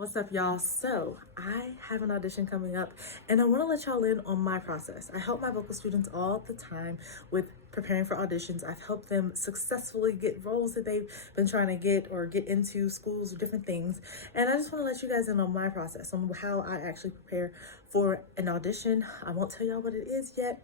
What's up, y'all? So I have an audition coming up and I want to let y'all in on my process. I help my vocal students all the time with preparing for auditions. I've helped them successfully get roles that they've been trying to get or get into schools or different things. And I just want to let you guys in on my process, on how I actually prepare for an audition. I won't tell y'all what it is yet,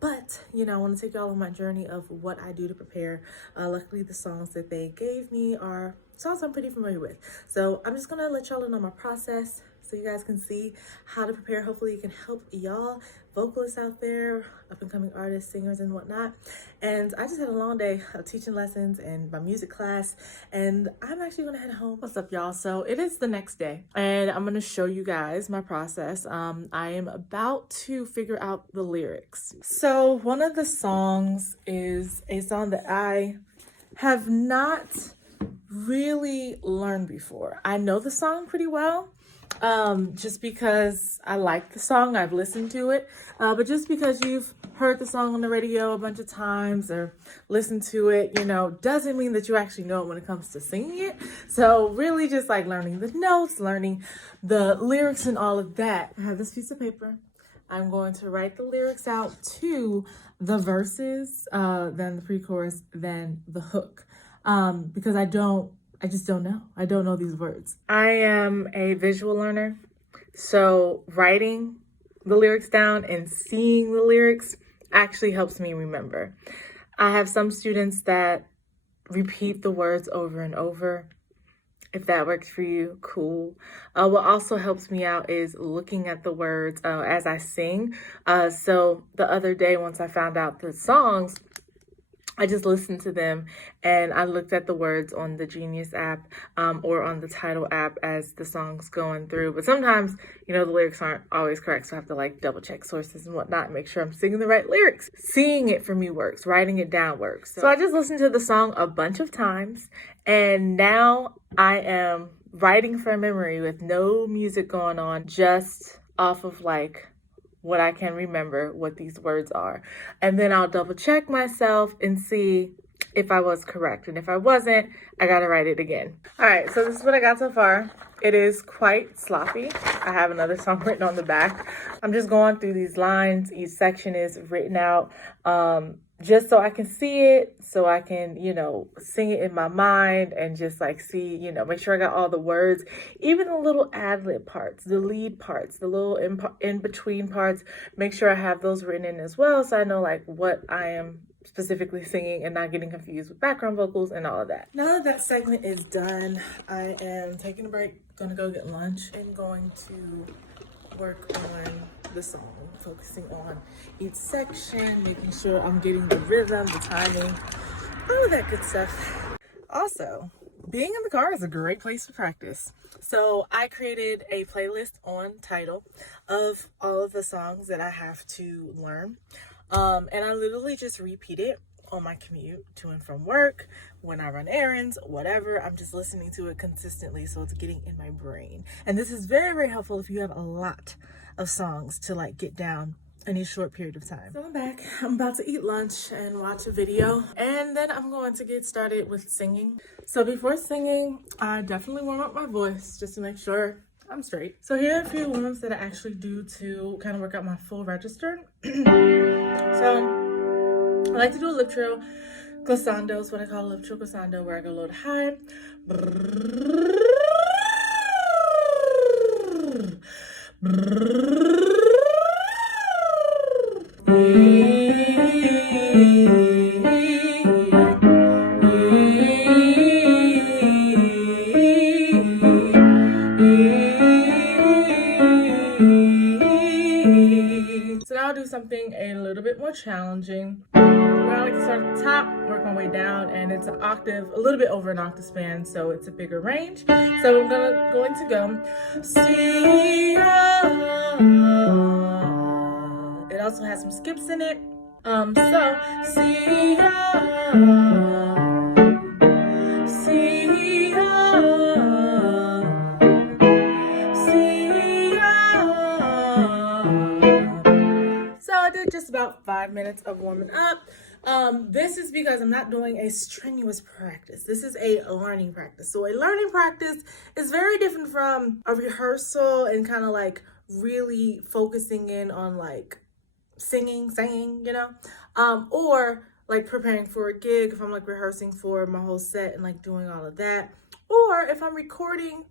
but, I want to take y'all on my journey of what I do to prepare. Luckily, the songs that they gave me are songs I'm pretty familiar with. So I'm just going to let y'all in on my process so you guys can see how to prepare. Hopefully, it can help y'all vocalists out there, up-and-coming artists, singers, and whatnot. And I just had a long day of teaching lessons and my music class, and I'm actually going to head home. What's up, y'all? So it is the next day, and I'm going to show you guys my process. I am about to figure out the lyrics. So one of the songs is a song that I have not really learned before. I know the song pretty well, just because I like the song, I've listened to it, but just because you've heard the song on the radio a bunch of times or listened to it, doesn't mean that you actually know it when it comes to singing it. So really just like learning the notes, learning the lyrics and all of that. I have this piece of paper. I'm going to write the lyrics out to the verses, then the pre-chorus, then the hook. Because I just don't know. I don't know these words. I am a visual learner, so writing the lyrics down and seeing the lyrics actually helps me remember. I have some students that repeat the words over and over. If that works for you, cool. What also helps me out is looking at the words as I sing. So the other day, once I found out the songs, I just listened to them and I looked at the words on the Genius app or on the Tidal app as the song's going through. But sometimes, the lyrics aren't always correct. So I have to double check sources and whatnot and make sure I'm singing the right lyrics. Seeing it for me works. Writing it down works. So I just listened to the song a bunch of times and now I am writing from memory with no music going on, just off of what I can remember what these words are. And then I'll double check myself and see if I was correct. And if I wasn't, I gotta write it again. All right, so this is what I got so far. It is quite sloppy. I have another song written on the back. I'm just going through these lines. Each section is written out just so I can see it, so I can, sing it in my mind and just see, make sure I got all the words, even the little ad-lib parts, the lead parts, the little in-between parts, make sure I have those written in as well so I know what I am specifically singing and not getting confused with background vocals and all of that. Now that that segment is done, I am taking a break, gonna go get lunch and going to work on the song, focusing on each section, making sure I'm getting the rhythm, the timing, all of that good stuff. Also, being in the car is a great place to practice. So I created a playlist on Tidal of all of the songs that I have to learn. And I literally just repeat it on my commute to and from work, when I run errands, whatever. I'm just listening to it consistently, so it's getting in my brain. And this is very, very helpful if you have a lot of songs to get down in a short period of time. So I'm back. I'm about to eat lunch and watch a video, and then I'm going to get started with singing. So before singing, I definitely warm up my voice just to make sure I'm straight. So here are a few warm-ups that I actually do to kind of work out my full register. So I like to do a lip trill glissando is what I call a lip trill glissando, where I go low to high. So now I'll do something a little bit more challenging. I like to start at the top, work my way down, and it's an octave, a little bit over an octave span, so it's a bigger range. So I'm going to go see. It also has some skips in it. So see. So I did just about 5 minutes of warming up. This is because I'm not doing a strenuous practice. This is a learning practice. So a learning practice is very different from a rehearsal and kind of like really focusing in on like singing, or like preparing for a gig if I'm like rehearsing for my whole set and like doing all of that. Or if I'm recording,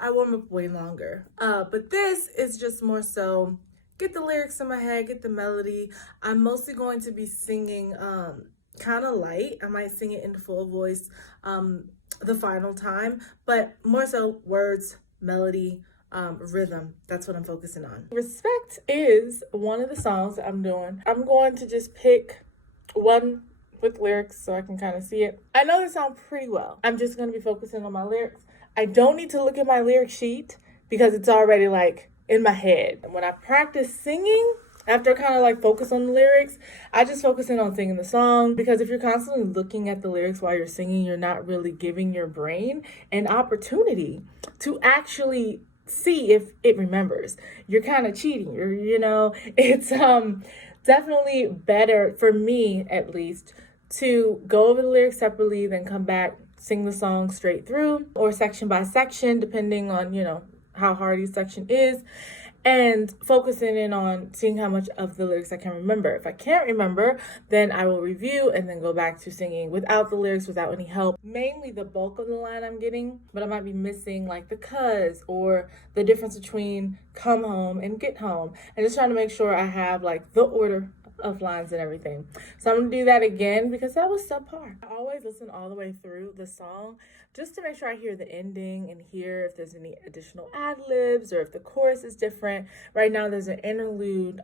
I warm up way longer. But this is just more so get the lyrics in my head, get the melody. I'm mostly going to be singing kind of light. I might sing it in full voice the final time, but more so words, melody, rhythm. That's what I'm focusing on. Respect is one of the songs that I'm doing. I'm going to just pick one with lyrics so I can kind of see it. I know they sound pretty well. I'm just going to be focusing on my lyrics. I don't need to look at my lyric sheet because it's already like in my head. And when I practice singing, after I kind of like focus on the lyrics, I just focus in on singing the song, because if you're constantly looking at the lyrics while you're singing, you're not really giving your brain an opportunity to actually see if it remembers. You're kind of cheating. It's definitely better for me, at least, to go over the lyrics separately, then come back, sing the song straight through or section by section, depending on, how hard each section is, and focusing in on seeing how much of the lyrics I can remember. If I can't remember, then I will review and then go back to singing without the lyrics, without any help. Mainly the bulk of the line I'm getting, but I might be missing like the cuz or the difference between come home and get home, and just trying to make sure I have like the order of lines and everything. So I'm gonna do that again because that was subpar. I always listen all the way through the song just to make sure I hear the ending and hear if there's any additional ad-libs or if the chorus is different. Right now there's an interlude,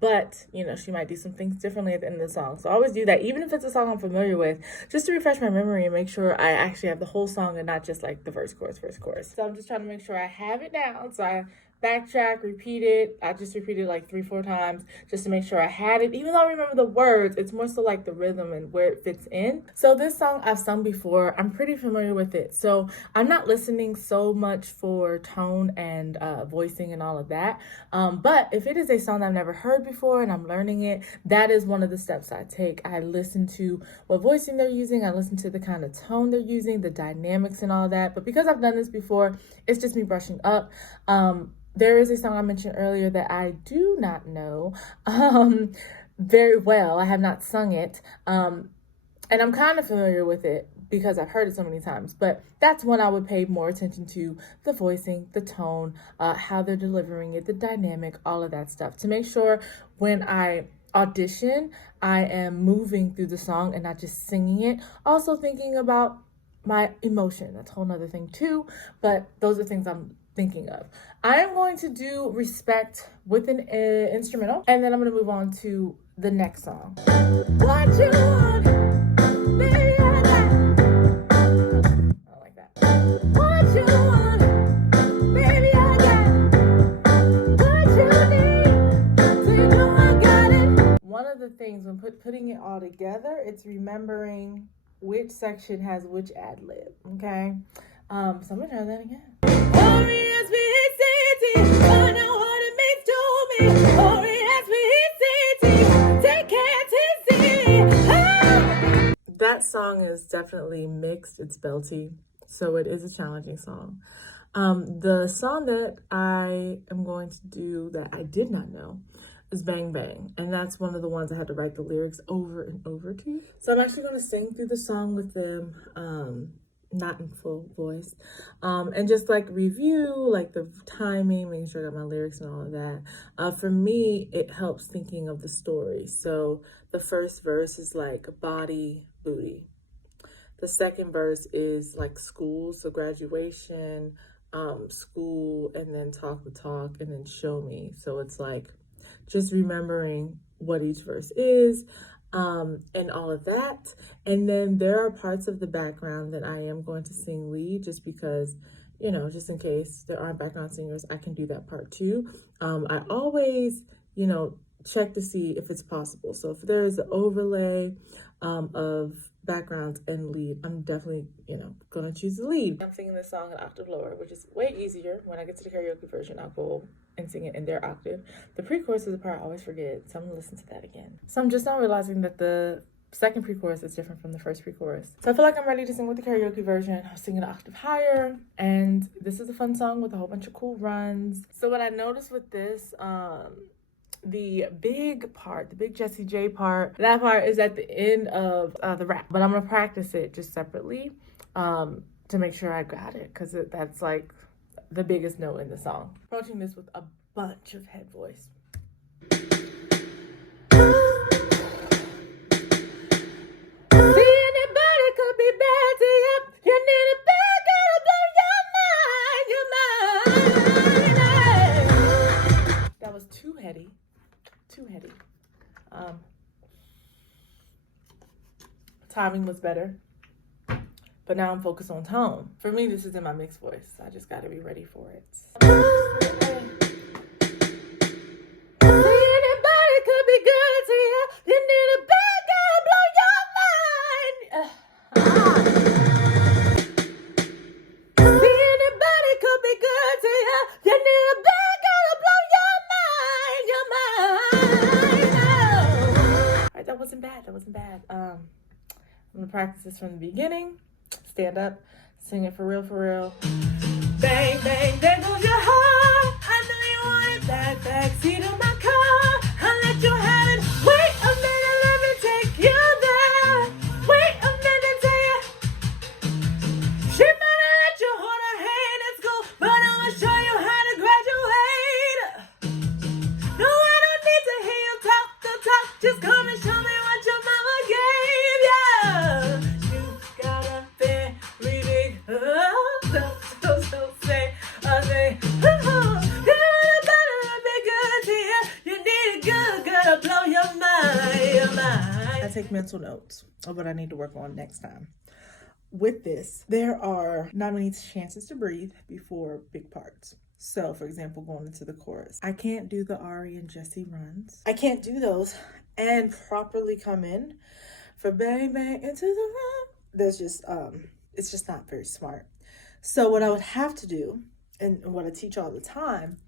but she might do some things differently at the end of the song. So I always do that, even if it's a song I'm familiar with, just to refresh my memory and make sure I actually have the whole song and not just like the verse, chorus. So I'm just trying to make sure I have it down. So I backtrack, repeat it. I just repeated like 3-4 times just to make sure I had it. Even though I remember the words, it's more so like the rhythm and where it fits in. So this song I've sung before. I'm pretty familiar with it. So I'm not listening so much for tone and voicing and all of that. But if it is a song I've never heard before and I'm learning it, that is one of the steps I take. I listen to what voicing they're using. I listen to the kind of tone they're using, the dynamics and all that. But because I've done this before, it's just me brushing up. There is a song I mentioned earlier that I do not know very well. I have not sung it. And I'm kind of familiar with it because I've heard it so many times. But that's one I would pay more attention to: the voicing, the tone, how they're delivering it, the dynamic, all of that stuff, to make sure when I audition, I am moving through the song and not just singing it. Also thinking about my emotion. That's a whole nother thing too. But those are things I'm thinking of. I am going to do Respect with an instrumental, and then I'm going to move on to the next song. What you want, baby, I don't like that. What you want, baby, I got what you need, so you know I got it. One of the things when putting it all together, it's remembering which section has which ad-lib, okay? So I'm going to try that again. That song is definitely mixed. It's belty, so it is a challenging song. The song that I am going to do that I did not know is Bang Bang, and that's one of the ones I had to write the lyrics over and over to. So I'm actually going to sing through the song with them, not in full voice, and just like review like the timing, making sure I got my lyrics and all of that. For me, it helps thinking of the story. So the first verse is like body, booty. The second verse is like school, so graduation, school, and then talk the talk, and then show me. So it's like just remembering what each verse is, and all of that. And then there are parts of the background that I am going to sing lead, just because, just in case there aren't background singers, I can do that part too. I always, check to see if it's possible. So if there is an overlay of backgrounds and lead, I'm definitely, gonna choose the lead. I'm singing this song an octave lower, which is way easier. When I get to the karaoke version, I'll go and sing it in their octave. The pre-chorus is the part I always forget, so I'm gonna listen to that again. So I'm just now realizing that the second pre-chorus is different from the first pre-chorus. So I feel like I'm ready to sing with the karaoke version. I was singing an octave higher, and this is a fun song with a whole bunch of cool runs. So what I noticed with this, the big part, the big Jessie J part, that part is at the end of the rap. But I'm gonna practice it just separately to make sure I got it, because that's like the biggest note in the song. Approaching this with a bunch of head voice. Too heady. Timing was better, but now I'm focused on tone. For me, this is in my mixed voice. I just gotta be ready for it. Anybody could be good to you. You need a bad guy to blow your mind. Anybody could be good to you. You need a bad guy to blow your mind. Your mind. Alright, that wasn't bad. I'm gonna practice this from the beginning. Stand up, sing it for real, for real. Bang, bang, there goes your heart. I know you want it back, backseat of my car. I'll let you have it. Wait a minute, let me take you there. Wait a minute, tell you. She might not let you hold her hand in school, but I'ma show you how to graduate. No, I don't need to hear you talk the talk. Just come and show me what your mama gave ya. You got a very big so say, I say, you need a good girl to blow your mind. I take mental notes of what I need to work on next time. With this, there are not many chances to breathe before big parts. So, for example, going into the chorus, I can't do the Ari and Jessie runs. I can't do those and properly come in for bang bang into the run. There's just it's just not very smart. So what I would have to do, and what I teach all the time,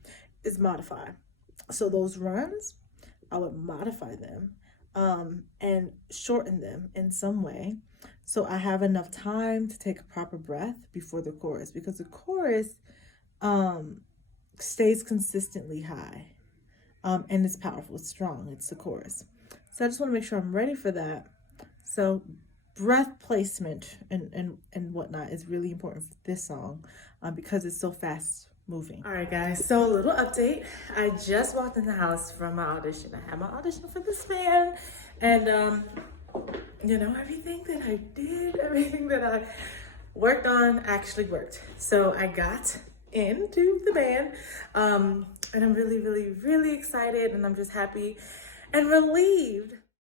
is modify. So those runs, I would modify them and shorten them in some way, so I have enough time to take a proper breath before the chorus, because the chorus stays consistently high, and it's powerful, it's strong, it's the chorus. So I just want to make sure I'm ready for that. So breath placement and whatnot is really important for this song because it's so fast moving. All right, guys, so a little update. I just walked in the house from my audition. I had my audition for this man, and you know, everything that I did, everything that I worked on actually worked. So I got into the band, and I'm really, really, really excited, and I'm just happy and relieved